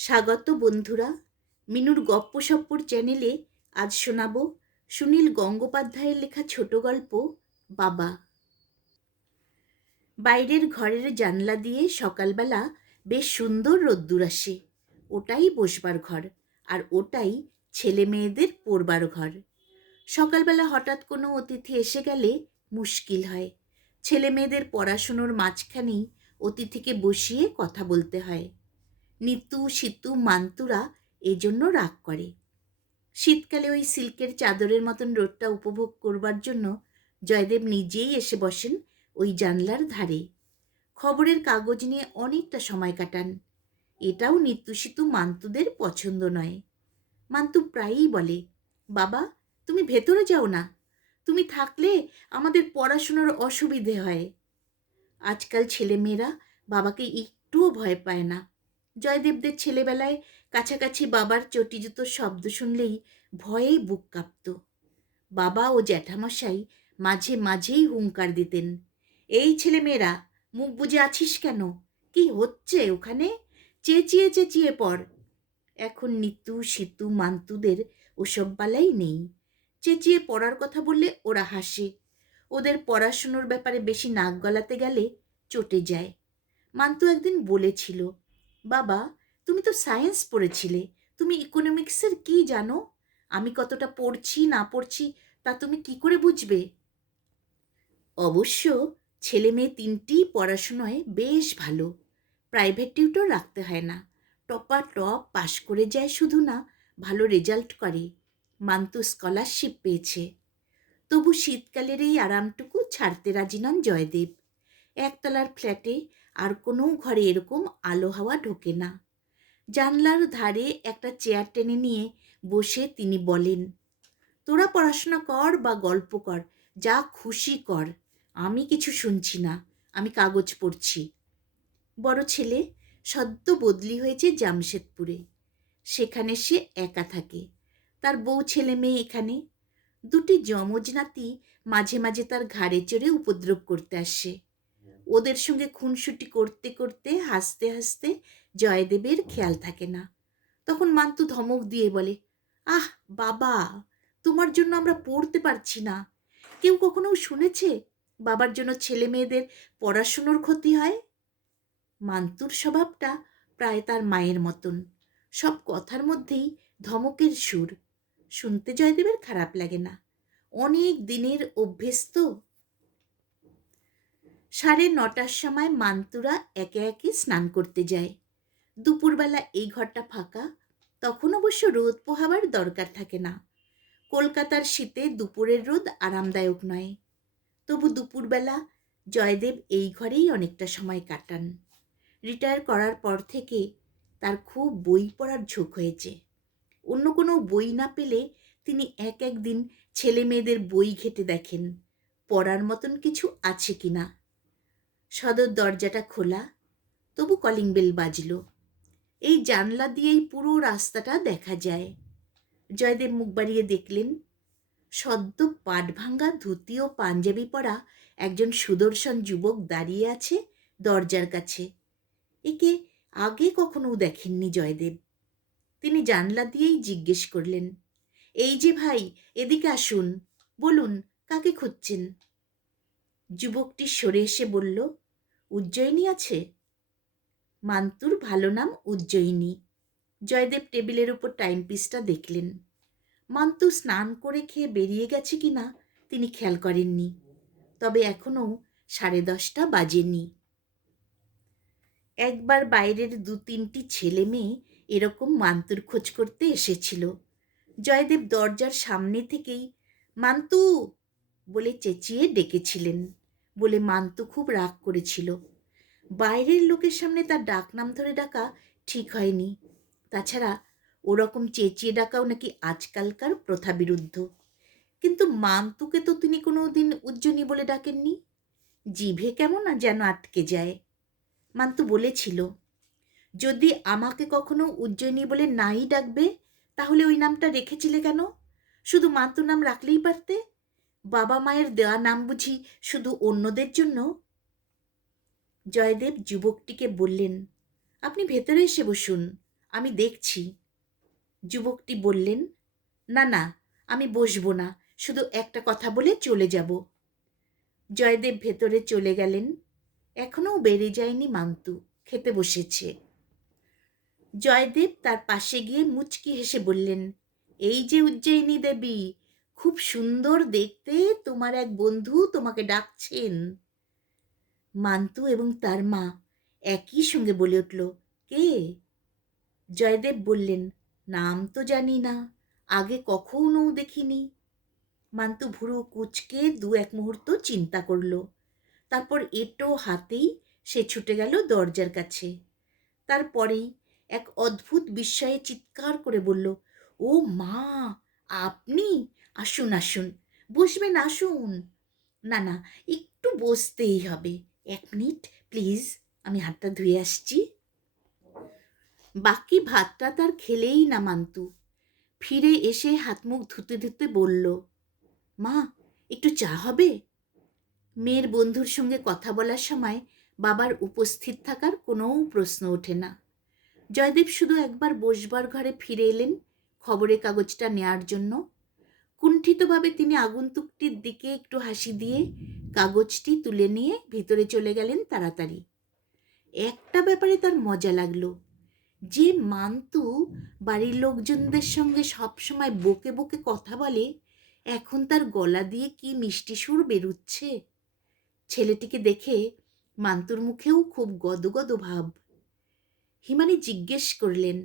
স্বাগত বন্ধুরা। মিনুর গপ্পসপ্পর চ্যানেলে আজ শোনাব সুনীল গঙ্গোপাধ্যায়ের লেখা ছোট গল্প বাবা। বাইরের ঘরের জানলা দিয়ে সকালবেলা বেশ সুন্দর রোদ্দুর আসে। ওটাই বসবার ঘর, আর ওটাই ছেলে মেয়েদের পড়বার ঘর। সকালবেলা হঠাৎ কোনো অতিথি এসে গেলে মুশকিল হয়। ছেলে মেয়েদের পড়াশুনোর মাঝখানেই অতিথিকে বসিয়ে কথা বলতে হয়। নিতু, সিতু, মান্তুরা এজন্য রাগ করে। শীতকালে ওই সিল্কের চাদরের মতন রোদটা উপভোগ করবার জন্য জয়দেব নিজেই এসে বসেন ওই জানলার ধারে। খবরের কাগজ নিয়ে অনেকটা সময় কাটান। এটাও নিতু, সিতু, মান্তুদের পছন্দ নয়। মান্তু প্রায়ই বলে, বাবা তুমি ভেতরে যাও না, তুমি থাকলে আমাদের পড়াশোনার অসুবিধে হয়। আজকাল ছেলেমেয়েরা বাবাকে একটুও ভয় পায় না। জয়দেবদের ছেলেবেলায় কাছাকাছি বাবার চটি জুতোর শব্দ শুনলেই ভয়েই বুক কাঁপত। বাবা ও জ্যাঠামশাই মাঝে মাঝেই হুংকার দিতেন, এই ছেলেমেয়েরা মুখ বুজে আছিস কেন, কি হচ্ছে ওখানে, চেঁচিয়ে চেঁচিয়ে পড়। এখন নিতু, সিতু, মান্তুদের ওসব বালাই নেই। চেঁচিয়ে পড়ার কথা বললে ওরা হাসে। ওদের পড়াশুনোর ব্যাপারে বেশি নাক গলাতে গেলে চটে যায়। মান্তু একদিন বলেছিল, বাবা তুমি তো সায়েন্স পড়েছিলে, তুমি ইকোনমিক্সের কি জানো? আমি কতটা পড়ছি না পড়ছি তা তুমি কি করে বুঝবে? অবশ্য ছেলে মেয়ে তিনটিই পড়াশোনায় বেশ ভালো। প্রাইভেট টিউটর রাখতে হয় না। টপার টপ পাশ করে যায় শুধু না, ভালো রেজাল্ট করে। মান্তু স্কলারশিপ পেয়েছে। তবু শীতকালের এই আরামটুকু ছাড়তে রাজি নন জয়দেব। একতলার ফ্ল্যাটে আর কোনো ঘরে এরকম আলো হাওয়া ঢোকে না। জানলার ধারে একটা চেয়ার টেনে নিয়ে বসে তিনি বলেন, তোরা পড়াশোনা কর বা গল্প কর, যা খুশি কর, আমি কিছু শুনছি না, আমি কাগজ পড়ছি। বড় ছেলে সদ্য বদলি হয়েছে জামশেদপুরে। সেখানে সে একা থাকে। তার বউ ছেলে মেয়ে এখানে। দুটি যমজ নাতি মাঝে মাঝে তার ঘাড়ে চড়ে উপদ্রব করতে আসে। ওদের সঙ্গে খুনসুটি করতে করতে হাসতে হাসতে জয়দেবের খেয়াল থাকে না। তখন মান্তু ধমক দিয়ে বলে, আহ বাবা, তোমার জন্য আমরা পড়তে পারছি না। কেউ কখনো শুনেছে বাবার জন্য ছেলে মেয়েদের পড়াশুনোর ক্ষতি হয়? মান্তুর স্বভাবটা প্রায় তার মায়ের মতন। সব কথার মধ্যেই ধমকের সুর। শুনতে জয়দেবের খারাপ লাগে না। অনেক দিনের অভ্যেস তো। 9:30টার সময় মান্তুরা একে একে স্নান করতে যায়। দুপুরবেলা এই ঘরটা ফাঁকা। তখন অবশ্য রোদ পোহাবার দরকার থাকে না। কলকাতার শীতে দুপুরের রোদ আরামদায়ক নয়। তবু দুপুরবেলা জয়দেব এই ঘরেই অনেকটা সময় কাটান। রিটায়ার করার পর থেকে তার খুব বই পড়ার ঝোঁক হয়েছে। অন্য কোনো বই না পেলে তিনি এক একদিন ছেলে মেয়েদের বই ঘেঁটে দেখেন পড়ার মতন কিছু আছে কিনা। সদর দরজাটা খোলা, তবু কলিং বেল বাজল। এই জানলা দিয়েই পুরো রাস্তাটা দেখা যায়। জয়দেব মুখ বাড়িয়ে দেখলেন, সদ্য পাট ভাঙ্গা ধুতি ও পাঞ্জাবি পরা একজন সুদর্শন যুবক দাঁড়িয়ে আছে দরজার কাছে। একে আগে কখনো দেখেননি জয়দেব। তিনি জানলা দিয়েই জিজ্ঞেস করলেন, এই যে ভাই, এদিকে আসুন, বলুন কাকে খুঁজছেন? যুবকটি সরে এসে বলল, উজ্জয়িনী আছে? মান্তুর ভালো নাম উজ্জয়িনী। জয়দেব টেবিলের উপর টাইমপিসটা দেখলেন। মান্তু স্নান করে খেয়ে বেরিয়ে গেছে কিনা তিনি খেয়াল করেননি। তবে এখনও 10:30 বাজেনি। একবার বাইরের 2-3টি ছেলে মেয়ে এরকম মান্তুর খোঁজ করতে এসেছিল। জয়দেব দরজার সামনে থেকেই মান্তু বলে চেঁচিয়ে ডেকেছিলেন বলে মান্তু খুব রাগ করেছিল। বাইরের লোকের সামনে তার ডাকনাম ধরে ডাকা ঠিক হয়নি। তাছাড়া ওরকম চেঁচিয়ে ডাকাও নাকি আজকালকার প্রথা বিরুদ্ধ। কিন্তু মান্তুকে তো তিনি কোনো দিন উজ্জয়িনী বলে ডাকেননি। জিভে কেমন যেন আটকে যায়। মান্তু বলেছিল, যদি আমাকে কখনো উজ্জয়িনী বলে নাই ডাকবে তাহলে ওই নামটা রেখেছিলে কেন? শুধু মান্তু নাম রাখলেই পারতে। বাবা মায়ের দেওয়া নাম বুঝি শুধু অন্যদের জন্য? জয়দেব যুবকটিকে বললেন, আপনি ভেতরে এসে বসুন, আমি দেখছি। যুবকটি বললেন, না না, আমি বসবো না, শুধু একটা কথা বলে চলে যাব। জয়দেব ভেতরে চলে গেলেন। এখনও বেড়ে যায়নি মান্তু, খেতে বসেছে। জয়দেব তার পাশে গিয়ে মুচকি হেসে বললেন, এই যে উজ্জয়িনী দেবী, খুব সুন্দর দেখতে, তোমার এক বন্ধু তোমাকে ডাকছেন। মান্তু এবং তার মা একই সঙ্গে বলে উঠল, কে? জয়দেব বললেন, নাম তো জানি না, আগে কখনো দেখিনি। মান্তু ভুরু কুঁচকে দু এক মুহূর্ত চিন্তা করল, তারপর এঁটো হাতেই সে ছুটে গেল দরজার কাছে। তারপরেই এক অদ্ভুত বিস্ময়ে চিৎকার করে বলল, ও মা, আপনি? আসুন আসুন, বসবেন, আসুন। না না, একটু বসতেই হবে, 1 মিনিট প্লিজ, আমি হাতটা ধুয়ে আসছি। বাকি ভাতটা তার খেলেই না মান্তু। ফিরে এসে হাত মুখ ধুতে ধুতে বলল, মা, একটু চা হবে? মেয়ের বন্ধুর সঙ্গে কথা বলার সময় বাবার উপস্থিত থাকার কোনো প্রশ্ন ওঠে না। জয়দেব শুধু একবার বসবার ঘরে ফিরে এলেন খবরের কাগজটা নেয়ার জন্য। কুণ্ঠিতভাবে তিনি আগন্তুকটির দিকে একটু হাসি দিয়ে কাগজটি তুলে নিয়ে ভিতরে চলে গেলেন তাড়াতাড়ি। একটা ব্যাপারে তার মজা লাগলো, যে মান্তু বাড়ির লোকজনদের সঙ্গে সবসময় বকে বকে কথা বলে, এখন তার গলা দিয়ে কি মিষ্টি সুর বেরুচ্ছে। ছেলেটিকে দেখে মান্তুর মুখেও খুব গদগদ ভাব। হিমানি জিজ্ঞেস করলেন,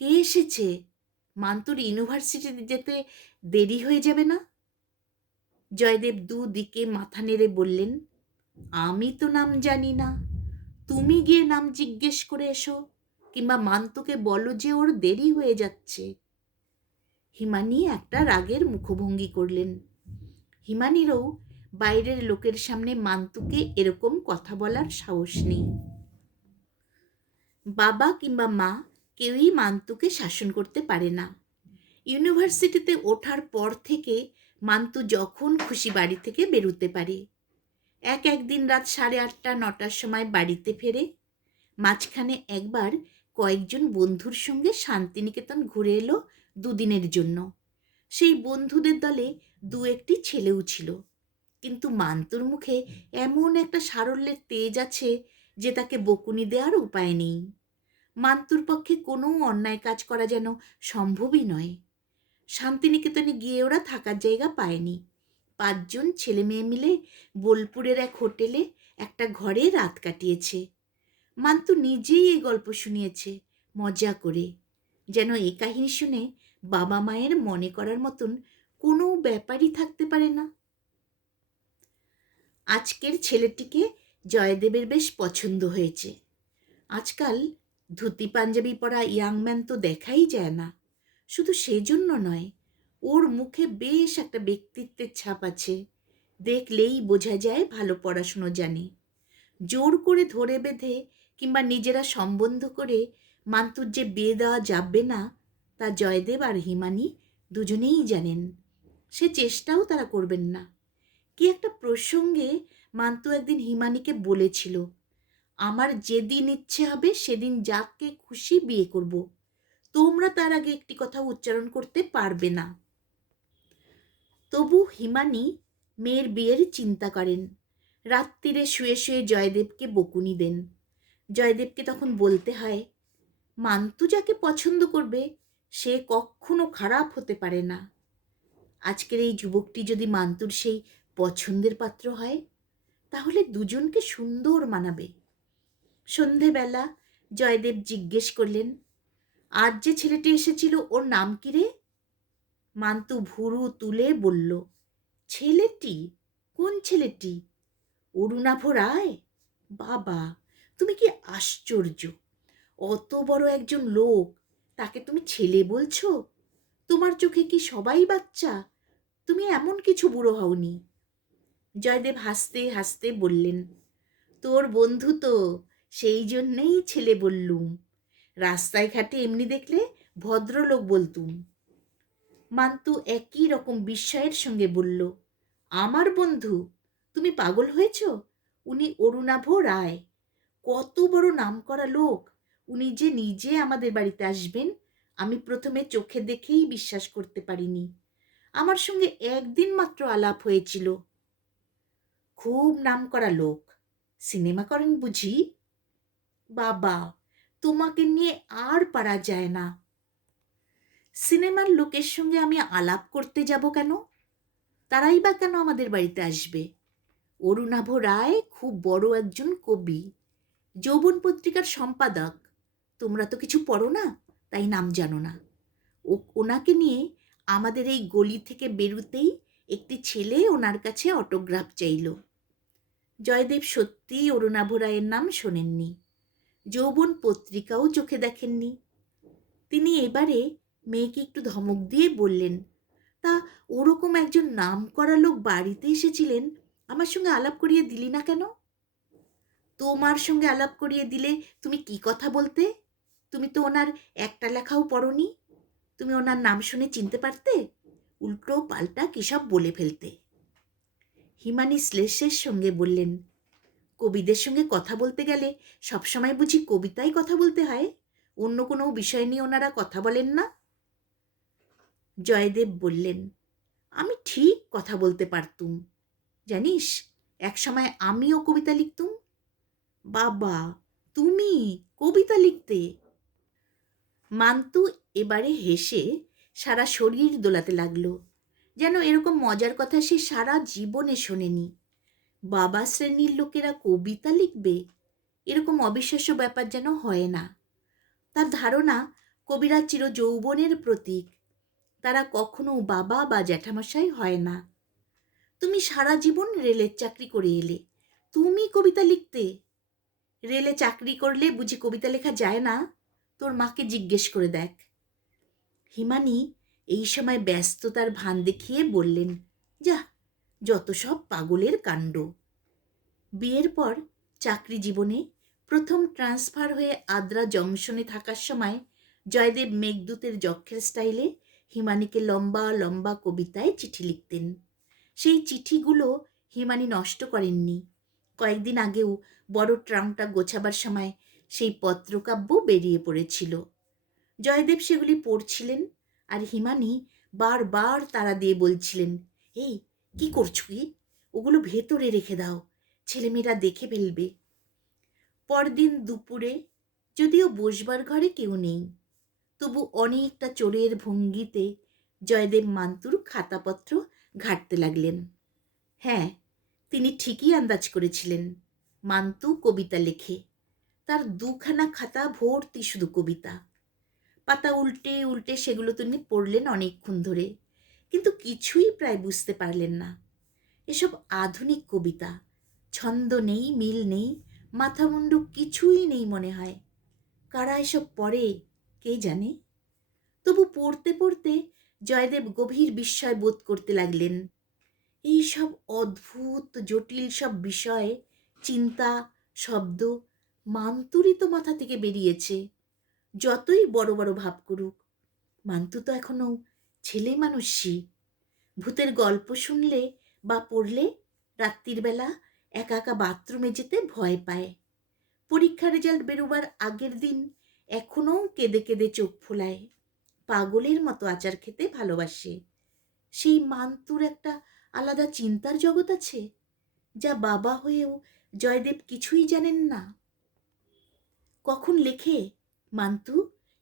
কে এসেছে? মান্তুর ইউনিভার্সিটিতে যেতে দেরি হয়ে যাবে না? জয়দেব দুদিকে মাথা নেড়ে বললেন, আমি তো নাম জানি না, তুমি গিয়ে নাম জিজ্ঞেস করে এসো, কিংবা মান্তুকে বলো যে ওর দেরি হয়ে যাচ্ছে। হিমানি একটা রাগের মুখভঙ্গি করলেন। হিমানিরও বাইরের লোকের সামনে মান্তুকে এরকম কথা বলার সাহস নেই। বাবা কিংবা মা কেউই মান্তুকে শাসন করতে পারে না। ইউনিভার্সিটিতে ওঠার পর থেকে মান্তু যখন খুশি বাড়ি থেকে বেরোতে পারে। একদিন রাত 8:30-9টার সময় বাড়িতে ফেরে। মাঝখানে একবার কয়েকজন বন্ধুর সঙ্গে শান্তিনিকেতন ঘুরে এলো 2 দিনের জন্য। সেই বন্ধুদের দলে 2-1টি ছেলেও ছিল, কিন্তু মান্তুর মুখে এমন একটা সারল্যের তেজ আছে যে তাকে বকুনি দেওয়ার উপায় নেই। মান্তুর পক্ষে কোনো অন্যায় কাজ করা যেন সম্ভবই নয়। শান্তিনিকেতনে গিয়ে ওরা থাকার জায়গা পায়নি। 5জন ছেলে মেয়ে মিলে বোলপুরের এক হোটেলে একটা ঘরে রাত কাটিয়েছে। মান্তু নিজেই এই গল্প শুনিয়েছে মজা করে, যেন এই কাহিনী শুনে বাবা মায়ের মনে করার মতন কোনো ব্যাপারই থাকতে পারে না। আজকের ছেলেটিকে জয়দেবের বেশ পছন্দ হয়েছে। আজকাল ধুতি পাঞ্জাবি পরা ইয়াংম্যান তো দেখাই যায় না। শুধু সেজন্য নয়, ওর মুখে বেশ একটা ব্যক্তিত্বের ছাপ আছে, দেখলেই বোঝা যায় ভালো পড়াশুনো জানে। জোর করে ধরে বেঁধে কিংবা নিজেরা সম্বন্ধ করে মান্তুর যে বিয়ে দেওয়া যাবে না, তা জয়দেব আর হিমানি দুজনেই জানেন। সে চেষ্টাও তারা করবেন না। কি একটা প্রসঙ্গে মান্তু একদিন হিমানিকে বলেছিল, আমার যেদিন ইচ্ছে হবে সেদিন যাকে খুশি বিয়ে করব, তোমরা তার আগে একটি কথা উচ্চারণ করতে পারবে না। তবু হিমানি মেয়ের বিয়ের চিন্তা করেন। রাত্রিরে শুয়ে শুয়ে জয়দেবকে বকুনি দেন। জয়দেবকে তখন বলতে হয়, মান্তু যাকে পছন্দ করবে সে কখনো খারাপ হতে পারে না। আজকের এই যুবকটি যদি মান্তুর সেই পছন্দের পাত্র হয়, তাহলে দুজনকে সুন্দর মানাবে। সন্ধেবেলা জয়দেব জিজ্ঞেস করলেন, আজ যে ছেলেটি এসেছিল ওর নাম কি রে? মান্তু ভুরু তুলে বলল, ছেলেটি? কোন ছেলেটি? অরুণাভ রায়। বাবা, তুমি কি আশ্চর্য! অত বড় একজন লোক, তাকে তুমি ছেলে বলছো? তোমার চোখে কি সবাই বাচ্চা? তুমি এমন কিছু বুড়ো হওনি। জয়দেব হাসতে হাসতে বললেন, তোর বন্ধু তো, সেই জন্যেই ছেলে বললুম। রাস্তায় ঘাটে এমনি দেখলে ভদ্রলোক বলতুম। মান্তু একই রকম বিস্ময়ের সঙ্গে বলল, আমার বন্ধু? তুমি পাগল হয়েছ? উনি অরুণাভ রায়, কত বড় নামকরা লোক। উনি যে নিজে আমাদের বাড়িতে আসবেন আমি প্রথমে চোখে দেখেই বিশ্বাস করতে পারিনি। আমার সঙ্গে একদিন মাত্র আলাপ হয়েছিল। খুব নামকরা লোক। সিনেমা করেন বুঝি? বাবা, তোমাকে নিয়ে আর পারা যায় না। সিনেমার লোকের সঙ্গে আমি আলাপ করতে যাব কেন? তারাই বা কেন আমাদের বাড়িতে আসবে? অরুণাভ রায় খুব বড় একজন কবি, যৌবন পত্রিকার সম্পাদক। তোমরা তো কিছু পড়ো না, তাই নাম জানো না। ওনাকে নিয়ে আমাদের এই গলি থেকে বেরুতেই একটি ছেলে ওনার কাছে অটোগ্রাফ চাইল। জয়দেব সত্যিই অরুণাভ রায়ের নাম শোনেননি, যৌবন পত্রিকাও চোখে দেখেননি। তিনি এবারে মেয়েকে একটু ধমক দিয়ে বললেন, তা ওরকম একজন নামকরা লোক বাড়িতে এসেছিলেন, আমার সঙ্গে আলাপ করিয়ে দিলি না কেন? তোমার সঙ্গে আলাপ করিয়ে দিলে তুমি কি কথা বলতে? তুমি তো ওনার একটা লেখাও পড়নি। তুমি ওনার নাম শুনে চিনতে পারতে? উল্টো পাল্টা কী সব বলে ফেলতে। হিমানি শ্লেষের সঙ্গে বললেন, কবিদের সঙ্গে কথা বলতে গেলে সবসময় বুঝি কবিতায় কথা বলতে হয়? অন্য কোনো বিষয় নিয়ে ওনারা কথা বলেন না? জয়দেব বললেন, আমি ঠিক কথা বলতে পারতুম। জানিস, একসময় আমিও কবিতা লিখতুম। বাবা, তুমি কবিতা লিখতে? মান্তু এবারে হেসে সারা শরীর দোলাতে লাগলো, যেন এরকম মজার কথা সে সারা জীবনে শোনেনি। বাবা শ্রেণীর লোকেরা কবিতা লিখবে, এরকম অবিশ্বাস্য ব্যাপার যেন হয় না। তার ধারণা কবিরা চির যৌবনের প্রতীক, তারা কখনো বাবা বা জ্যাঠামশাই হয় না। তুমি সারা জীবন রেলের চাকরি করে এলে, তুমি কবিতা লিখতে? রেলে চাকরি করলে বুঝি কবিতা লেখা যায় না? তোর মাকে জিজ্ঞেস করে দেখ। হিমানি এই সময় ব্যস্ততার ভান দেখিয়ে বললেন, যা, যত সব পাগলের কাণ্ড। বিয়ের পর চাকরি জীবনে প্রথম ট্রান্সফার হয়ে আদ্রা জংশনে থাকার সময় জয়দেব মেঘদূতের যক্ষের স্টাইলে হিমানিকে লম্বা লম্বা কবিতায় চিঠি লিখতেন। সেই চিঠিগুলো হিমানি নষ্ট করেননি। কয়েকদিন আগেও বড় ট্রাঙ্কটা গোছাবার সময় সেই পত্রকাব্য বেরিয়ে পড়েছিল। জয়দেব সেগুলি পড়ছিলেন, আর হিমানি বারবার তাড়া দিয়ে বলছিলেন, এই কি করছো কি? ওগুলো ভেতরে রেখে দাও, ছেলেমেয়েরা দেখে ফেলবে। পরদিন দুপুরে যদিও বসবার ঘরে কেউ নেই, তবু অনেকটা চোরের ভঙ্গিতে জয়দেব মান্তুর খাতাপত্র ঘাঁটতে লাগলেন। হ্যাঁ, তিনি ঠিকই আন্দাজ করেছিলেন, মান্তু কবিতা লেখে। তার দুখানা খাতা ভর্তি শুধু কবিতা। পাতা উল্টে উল্টে সেগুলো তিনি পড়লেন অনেকক্ষণ ধরে, কিন্তু কিছুই প্রায় বুঝতে পারলেন না। এসব আধুনিক কবিতা, ছন্দ নেই, মিল নেই, মাথামুন্ডু কিছুই নেই মনে হয়। কারা এসব পড়ে কে জানে? তবু পড়তে পড়তে জয়দেব গভীর বিস্ময় বোধ করতে লাগলেন। এই সব অদ্ভুত জটিল সব বিষয়, চিন্তা, শব্দ মান্তুরই তো মাথা থেকে বেরিয়েছে। যতই বড় বড় ভাব করুক, মান্তু তো এখনো ছেলে মানুষই। ভূতের গল্প শুনলে বা পড়লে রাত্রির বেলা একা একা বাথরুমে যেতে ভয় পায়। পরীক্ষার রেজাল্ট বেরোবার আগের দিন এখনও কেঁদে কেঁদে চোখ ফোলায়। পাগলের মতো আচার খেতে ভালোবাসে। সেই মান্তুর একটা আলাদা চিন্তার জগৎ আছে, যা বাবা হয়েও জয়দেব কিছুই জানেন না। কখন লেখে মান্তু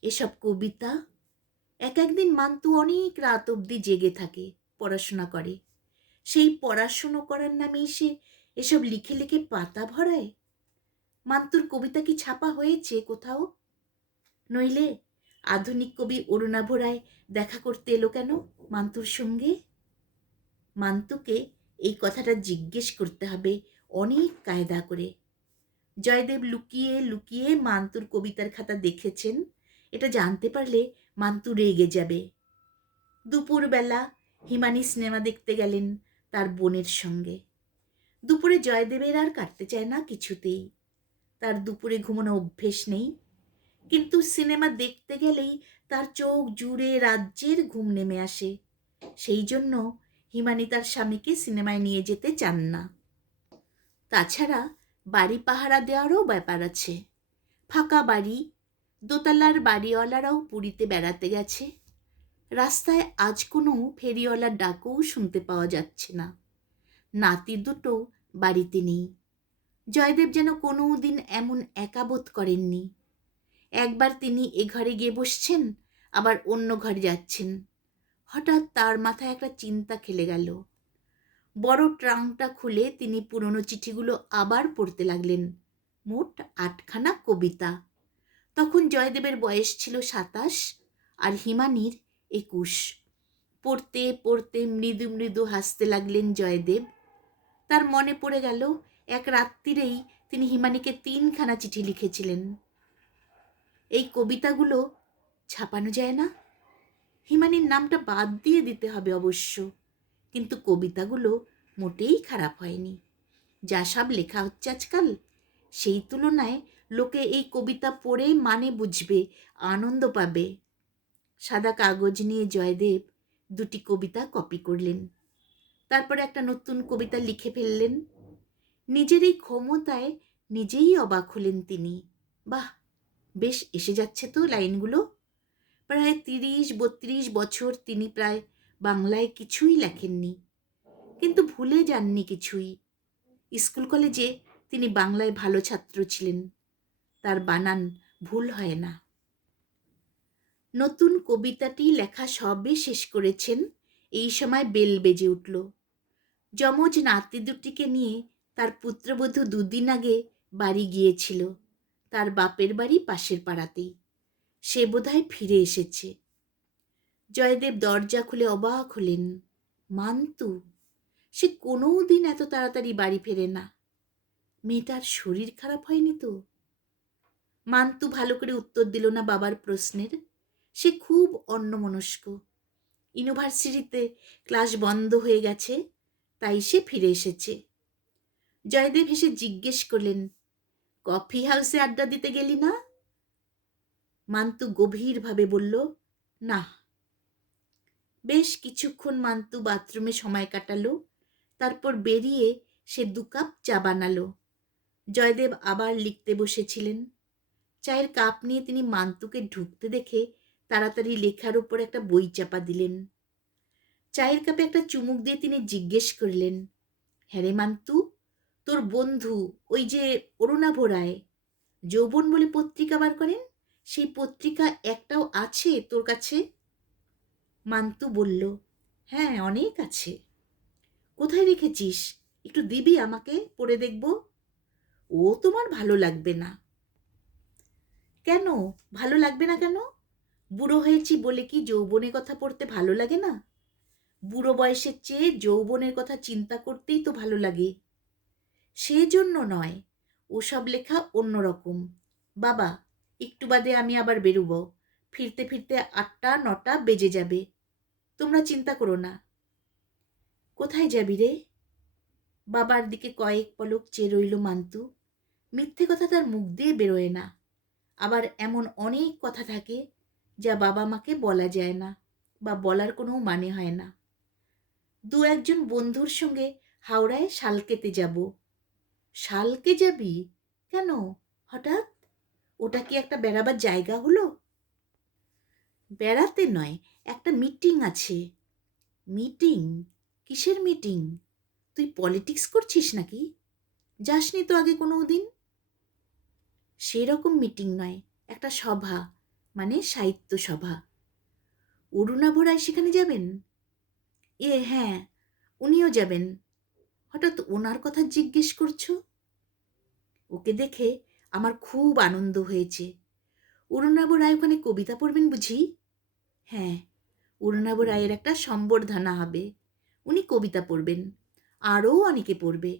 এসব কবিতা? এক একদিন মান্তু অনেক রাত অবধি জেগে থাকে, পড়াশোনা করে। সেই পড়াশুনো করার নামে সে এসব লিখে লিখে পাতা ভরায়। মান্তুর কবিতা কি ছাপা হয়েছে কোথাও? নইলে আধুনিক কবি অরুণাভ রায় দেখা করতে এলো কেন মান্তুর সঙ্গে? মান্তুকে এই কথাটা জিজ্ঞেস করতে হবে অনেক কায়দা করে। জয়দেব লুকিয়ে লুকিয়ে মান্তুর কবিতার খাতা দেখেছেন, এটা জানতে পারলে মান্তু রেগে যাবে। দুপুরবেলা হিমানি সিনেমা দেখতে গেলেন তার বোনের সঙ্গে। দুপুরে জয়দেবের আর কাটতে চায় না কিছুতেই। তার দুপুরে ঘুমানো অভ্যেস নেই, কিন্তু সিনেমা দেখতে গেলেই তার চোখ জুড়ে রাজ্যের ঘুম নেমে আসে। সেই জন্য হিমানি তার স্বামীকে সিনেমায় নিয়ে যেতে চান না। তাছাড়া বাড়ি পাহারা দেওয়ারও ব্যাপার আছে। ফাঁকা বাড়ি, দোতলার বাড়িওয়ালারাও পুরীতে বেড়াতে গেছে। রাস্তায় আজ কোনো ফেরিওয়ালার ডাকও শুনতে পাওয়া যাচ্ছে না। নাতি দুটো বাড়িতে নেই। জয়দেব যেন কোনো দিন এমন একা বোধ করেননি। একবার তিনি এ ঘরে গিয়ে বসছেন, আবার অন্য ঘরে যাচ্ছেন। হঠাৎ তার মাথায় একটা চিন্তা খেলে গেল। বড় ট্রাঙ্কটা খুলে তিনি পুরনো চিঠিগুলো আবার পড়তে লাগলেন। মোট 8খানা কবিতা। তখন জয়দেবের বয়স ছিল 27 আর হিমানির 21। পড়তে পড়তে মৃদু মৃদু হাসতে লাগলেন জয়দেব। তার মনে পড়ে গেল এক রাত্রিরেই তিনি হিমানিকে 3খানা চিঠি লিখেছিলেন। এই কবিতাগুলো ছাপানো যায় না? হিমানির নামটা বাদ দিয়ে দিতে হবে অবশ্য, কিন্তু কবিতাগুলো মোটেই খারাপ হয়নি। যা সব লেখা হচ্ছে আজকাল, সেই তুলনায় লোকে এই কবিতা পড়ে মানে বুঝবে, আনন্দ পাবে। সাদা কাগজ নিয়ে জয়দেব 2টি কবিতা কপি করলেন। তারপরে একটা নতুন কবিতা লিখে ফেললেন। নিজের এই ক্ষমতায় নিজেই অবাক হলেন তিনি। বাহ, বেশ এসে যাচ্ছে তো লাইনগুলো। প্রায় 30-32 বছর তিনি প্রায় বাংলায় কিছুই লেখেননি, কিন্তু ভুলে যাননি কিছুই। স্কুল কলেজে তিনি বাংলায় ভালো ছাত্র ছিলেন। তার বানান ভুল হয় না। নতুন কবিতাটি লেখা সবে শেষ করেছেন, এই সময় বেল বেজে উঠল। যমজ নাতি দুটিকে নিয়ে তার পুত্রবধূ 2 দিন আগে বাড়ি গিয়েছিল, তার বাপের বাড়ি পাশের পাড়াতেই। সে বোধহয় ফিরে এসেছে। জয়দেব দরজা খুলে অবাক হলেন। মান্তু, সে কোনো দিন এত তাড়াতাড়ি বাড়ি ফেরে না। মেয়েটার শরীর খারাপ হয়নি তো? মান্তু ভালো করে উত্তর দিল না বাবার প্রশ্নের। সে খুব অন্যমনস্ক। ইউনিভার্সিটিতে ক্লাস বন্ধ হয়ে গেছে, তাই সে ফিরে এসেছে। জয়দেব হেসে জিজ্ঞেস করলেন, কফি হাউসে আড্ডা দিতে গেলি না? মান্তু গভীরভাবে বলল, না। বেশ কিছুক্ষণ মান্তু বাথরুমে সময় কাটালো। তারপর বেরিয়ে সে 2 কাপ চা বানালো। জয়দেব আবার লিখতে বসেছিলেন। চায়ের কাপ নিয়ে তিনি মান্তুকে ঢুকতে দেখে তাড়াতাড়ি লেখার উপর একটা বই চাপা দিলেন। চায়ের কাপে একটা চুমুক দিয়ে তিনি জিজ্ঞেস করলেন, হ্যাঁ রে মান্তু, তোর বন্ধু ওই যে অরুণাভ রায় যৌবন বলে পত্রিকা বার করেন, সেই পত্রিকা একটাও আছে তোর কাছে? মান্তু বলল, হ্যাঁ, অনেক আছে। কোথায় রেখেছিস? একটু দিবি আমাকে, পড়ে দেখব। ও তোমার ভালো লাগবে না। কেন ভালো লাগবে না কেন? বুড়ো হয়েছি বলে কি যৌবনের কথা পড়তে ভালো লাগে না? বুড়ো বয়সের চেয়ে যৌবনের কথা চিন্তা করতেই তো ভালো লাগে। সেজন্য নয়, ওসব লেখা অন্যরকম। বাবা, একটু বাদে আমি আবার বেরোবো। ফিরতে ফিরতে 8টা-9টা বেজে যাবে। তোমরা চিন্তা করো না। কোথায় যাবি রে? বাবার দিকে কয়েক পলক চেয়ে রইল মান্তু। মিথ্যে কথা তার মুখ দিয়ে বেরোয় না। আবার এমন অনেক কথা থাকে যা বাবা মাকে বলা যায় না, বা বলার কোনো মানে হয় না। 2-1জন বন্ধুর সঙ্গে হাওড়ায় শালকেতে যাব। শালকে যাবি? কেন হঠাৎ? ওটা কি একটা বেড়াবার জায়গা হলো? বেড়াতে নয়, একটা মিটিং আছে। মিটিং? কিসের মিটিং? তুই পলিটিক্স করছিস নাকি? যাসনি তো আগে কোনো দিন? সেরকম মিটিং নয়, একটা সভা, মানে সাহিত্য সভা। অরুণাভ রায় সেখানে যাবেন? হ্যাঁ, উনিও যাবেন। হঠাৎ ওনার কথা জিজ্ঞেস করছো? ওকে দেখে আমার খুব আনন্দ হয়েছে। অরুণাভ রায় ওখানে কবিতা পড়বেন বুঝি? হ্যাঁ, অরুণাভ রায়ের একটা সম্বর্ধনা হবে। উনি কবিতা পড়বেন, আরও অনেকে পড়বে।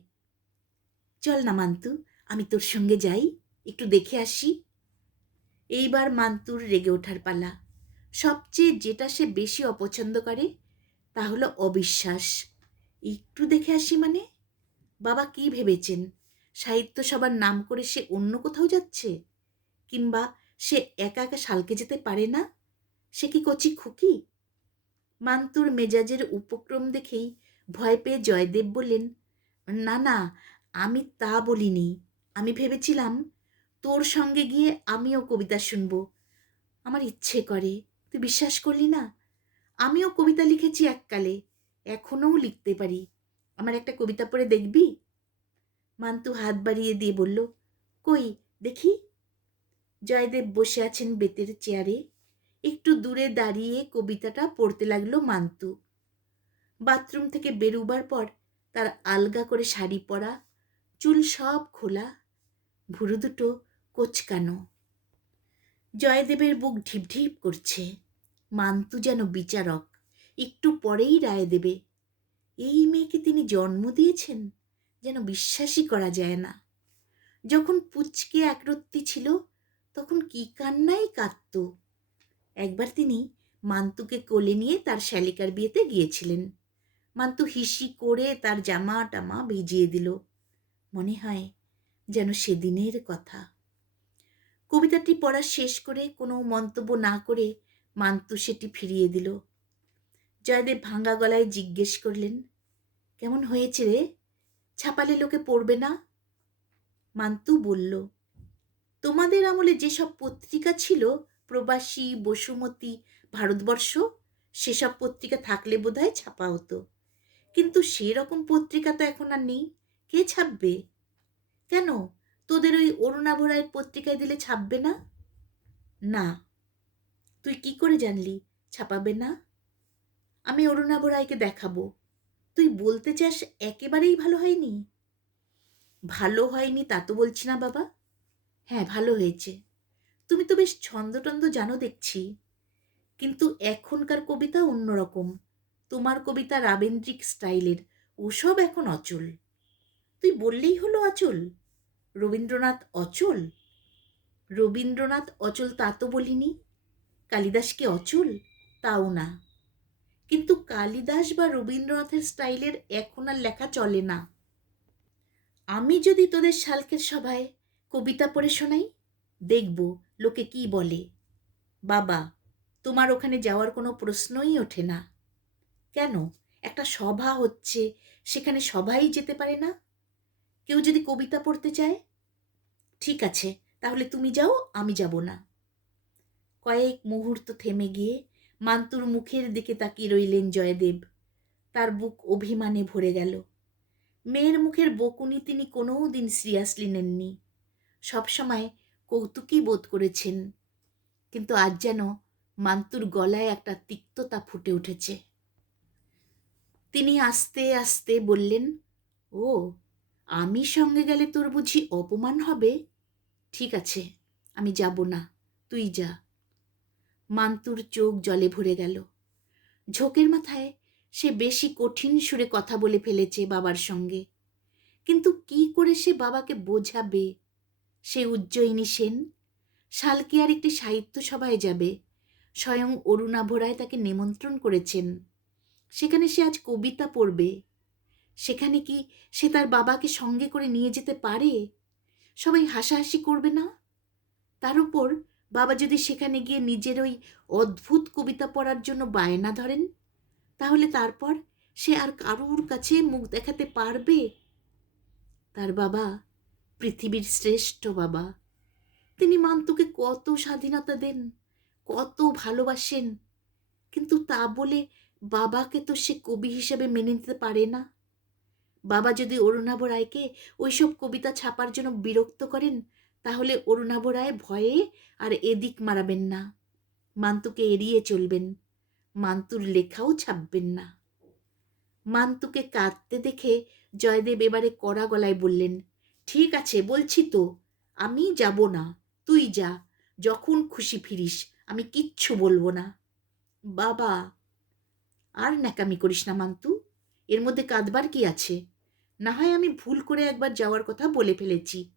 চল না মান্তু, আমি তোর সঙ্গে যাই, একটু দেখে আসি। এইবার মান্তুর রেগে ওঠার পালা। সবচেয়ে যেটা সে বেশি অপছন্দ করে তা হলো অবিশ্বাস। একটু দেখে আসি মানে? বাবা কি ভেবেছেন সাহিত্য সভার নাম করে সে অন্য কোথাও যাচ্ছে? কিংবা সে একা একা শালকে যেতে পারে না? সে কি কচি খুকি? মান্তুর মেজাজের উপক্রম দেখেই ভয় পেয়ে জয়দেব বললেন, না না, আমি তা বলিনি। আমি ভেবেছিলাম তোর সঙ্গে গিয়ে আমিও কবিতা শুনবো। আমার ইচ্ছে করে, তুই বিশ্বাস করলি না? আমিও কবিতা লিখেছি এককালে, এখনও লিখতে পারি। আমার একটা কবিতা পড়ে দেখবি? মান্তু হাত বাড়িয়ে দিয়ে বলল, কই দেখি। জয়দেব বসে আছেন বেতের চেয়ারে। একটু দূরে দাঁড়িয়ে কবিতাটা পড়তে লাগলো মান্তু। বাথরুম থেকে বেরুবার পর তার আলগা করে শাড়ি পরা, চুল সব খোলা, ভুরু দুটো কোচকানো। জয়দেবের বুক ঢিপ ঢিপ করছে। মান্তু যেন বিচারক, একটু পরেই রায় দেবে। এই মেয়েকে তিনি জন্ম দিয়েছেন, যেন বিশ্বাসই করা যায় না। যখন পুচকে একরত্তি ছিল তখন কি কান্নাই কাঁদত। একবার তিনি মান্তুকে কোলে নিয়ে তার শ্যালিকার বিয়েতে গিয়েছিলেন। মান্তু হিসি করে তার জামা টামা ভিজিয়ে দিল। মনে হয় যেন সেদিনের কথা। কবিতাটি পড়া শেষ করে কোনো মন্তব্য না করে মান্তু সেটি ফিরিয়ে দিল। জয়দেব ভাঙা গলায় জিজ্ঞেস করলেন, কেমন হয়েছে রে? ছাপালে লোকে পড়বে না? মান্তু বলল, তোমাদের আমলে যেসব পত্রিকা ছিল, প্রবাসী, বসুমতী, ভারতবর্ষ, সেসব পত্রিকা থাকলে বোধহয় ছাপা হতো। কিন্তু সেরকম পত্রিকা তো এখন আর নেই। কে ছাপবে? কেন, তোদের ওই অরুণাভ রায়ের পত্রিকায় দিলে ছাপবে না? না। তুই কি করে জানলি ছাপাবে না? আমি অরুণাভ রায়কে দেখাবো। তুই বলতে চাস একেবারেই ভালো হয়নি? ভালো হয়নি তা তো বলছি না বাবা। হ্যাঁ, ভালো হয়েছে। তুমি তো বেশ ছন্দটন্দ জানো দেখছি। কিন্তু এখনকার কবিতা অন্যরকম। তোমার কবিতা রাবেন্দ্রিক স্টাইলের, ওসব এখন অচল। তুই বললেই হলো অচল। রবীন্দ্রনাথ অচল? রবীন্দ্রনাথ অচল তা তো বলিনি। কালিদাস কি অচল? তাও না। কিন্তু কালিদাস বা রবীন্দ্রনাথের স্টাইলের এখন আর লেখা চলে না। আমি যদি তোদের শালকের সভায় কবিতা পড়ে শোনাই, দেখব লোকে কি বলে। বাবা, তোমার ওখানে যাওয়ার কোনো প্রশ্নই ওঠে না। কেন? একটা সভা হচ্ছে, সেখানে সবাই যেতে পারে না? কেউ যদি কবিতা পড়তে চায়? ঠিক আছে, তাহলে তুমি যাও, আমি যাব না। কয়েক মুহূর্ত থেমে গিয়ে মান্তুর মুখের দিকে তাকিয়ে রইলেন জয়দেব। তার বুক অভিমানে ভরে গেল। মেয়ের মুখের বকুনি তিনি কোনো দিন সিরিয়াসলি নেননি। সবসময় কৌতুকই বোধ করেছেন। কিন্তু আজ যেন মান্তুর গলায় একটা তিক্ততা ফুটে উঠেছে। তিনি আস্তে আস্তে বললেন, ও, আমি সঙ্গে গেলে তোর বুঝি অপমান হবে? ঠিক আছে, আমি যাব না, তুই যা। মান্তুর চোখ জলে ভরে গেল। ঝোঁকের মাথায় সে বেশি কঠিন সুরে কথা বলে ফেলেছে বাবার সঙ্গে। কিন্তু কি করে সে বাবাকে বোঝাবে? সে উজ্জয়িনী সেন, শালকিয়ার একটি সাহিত্য সভায় যাবে। স্বয়ং অরুণাভ রায় তাকে নিমন্ত্রণ করেছেন। সেখানে সে আজ কবিতা পড়বে। সেখানে কি সে তার বাবাকে সঙ্গে করে নিয়ে যেতে পারে? সবাই হাসাহাসি করবে না? তার উপর বাবা যদি সেখানে গিয়ে নিজের ওই অদ্ভুত কবিতা পড়ার জন্য বায়না ধরেন, তাহলে তারপর সে আর কারুর কাছে মুখ দেখাতে পারবে? তার বাবা পৃথিবীর শ্রেষ্ঠ বাবা। তিনি মান্তুকে কত স্বাধীনতা দেন, কত ভালোবাসেন। কিন্তু তা বলে বাবাকে তো সে কবি হিসেবে মেনে নিতে পারে না। বাবা যদি অরুণাভ রায়কে ওইসব কবিতা ছাপার জন্য বিরক্ত করেন, তাহলে অরুণাভ রায় ভয়ে আর এদিক মারাবেন না। মান্তুকে এড়িয়ে চলবেন। মান্তুর লেখাও ছাপবেন না। মান্তুকে কাঁদতে দেখে জয়দেব এবারে কড়া গলায় বললেন, ঠিক আছে, বলছি তো, আমি যাব না, তুই যা, যখন খুশি ফিরিস, আমি কিচ্ছু বলবো না। বাবা, আর ন্যাকামি করিস না মান্তু, এর মধ্যে কাঁদবার কি আছে? না হয় আমি ভুল করে একবার যাওয়ার কথা বলে ফেলেছি।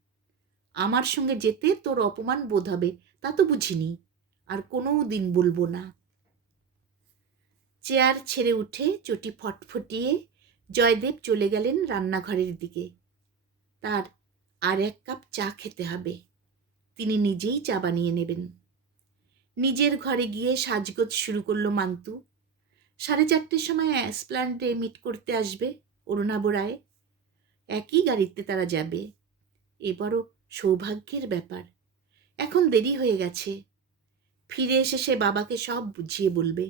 আমার সঙ্গে যেতে তোর অপমান বোধ হবে, তা তো বুঝিনি। আর কোনো দিন বলবো না। চেয়ার ছেড়ে উঠে চটি ফটফটিয়ে জয়দেব চলে গেলেন রান্নাঘরের দিকে। তার আর এক কাপ চা খেতে হবে। তিনি নিজেই চা বানিয়ে নেবেন। নিজের ঘরে গিয়ে সাজগোজ শুরু করলো মান্তু। 4:30 সময় এসপ্ল্যান্ডে মিট করতে আসবে অরুণাভ রায়। একই গাড়িতে তারা যাবে। এবারও সৌভাগ্যের ব্যাপার, এখন দেরি হয়ে গেছে। ফিরে এসে সে বাবাকে সব বুঝিয়ে বলবে।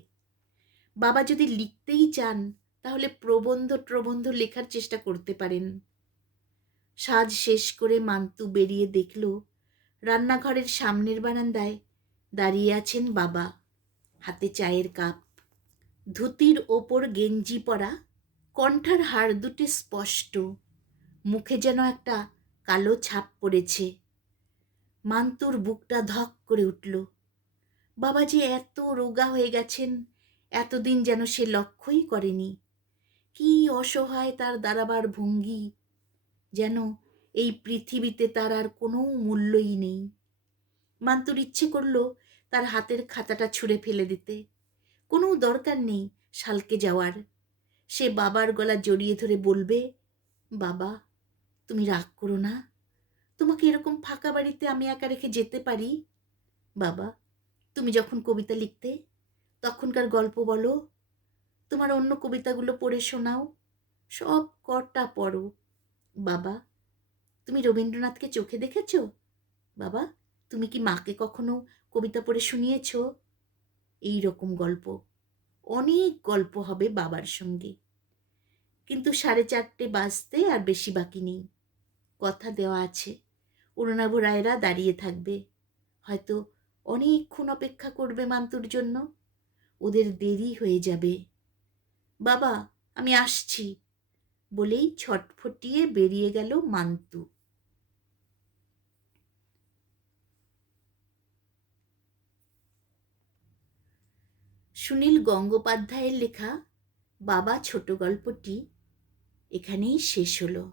বাবা যদি লিখতেই চান তাহলে প্রবন্ধ লেখার চেষ্টা করতে পারেন। সাজ শেষ করে মান্তু বেরিয়ে দেখল রান্নাঘরের সামনের বারান্দায় দাঁড়িয়ে আছেন বাবা, হাতে চায়ের কাপ, ধুতির ওপর গেঞ্জি পরা, কণ্ঠার হাড় দুটি স্পষ্ট, মুখে যেন একটা কালো ছাপ পড়েছে। মান্তুর বুকটা ধক করে উঠল। বাবা যে এত রোগা হয়ে গেছেন এতদিন যেন সে লক্ষ্যই করেনি। কি অসহায় তার দাঁড়াবার ভঙ্গি, যেন এই পৃথিবীতে তার আর কোনো মূল্যই নেই। মান্তুর ইচ্ছে করল তার হাতের খাতাটা ছুঁড়ে ফেলে দিতে। কোনো দরকার নেই শালকে যাওয়ার। সে বাবার গলা জড়িয়ে ধরে বলবে, বাবা তুমি রাগ করো না, তোমাকে এরকম ফাঁকা বাড়িতে আমি একা রেখে যেতে পারি? বাবা তুমি যখন কবিতা লিখতে তখনকার গল্প বলো, তোমার অন্য কবিতাগুলো পড়ে শোনাও, সব কটা পড়ো। বাবা তুমি রবীন্দ্রনাথকে চোখে দেখেছ? বাবা তুমি কি মাকে কখনো কবিতা পড়ে শুনিয়েছ? এই রকম গল্প, অনেক গল্প হবে বাবার সঙ্গে। কিন্তু 4:30 বাজতে আর বেশি বাকি নেই। কথা দেওয়া আছে অরুণাভ রায়রা দাঁড়িয়ে থাকবে, হয়তো অনেকক্ষণ অপেক্ষা করবে মান্তুর জন্য। ওদের দেরি হয়ে যাবে। বাবা আমি আসছি বলেই ছটফটিয়ে বেরিয়ে গেল মান্তু। সুনীল গঙ্গোপাধ্যায়ের লেখা বাবা ছোট গল্পটি এখানেই শেষ হলো।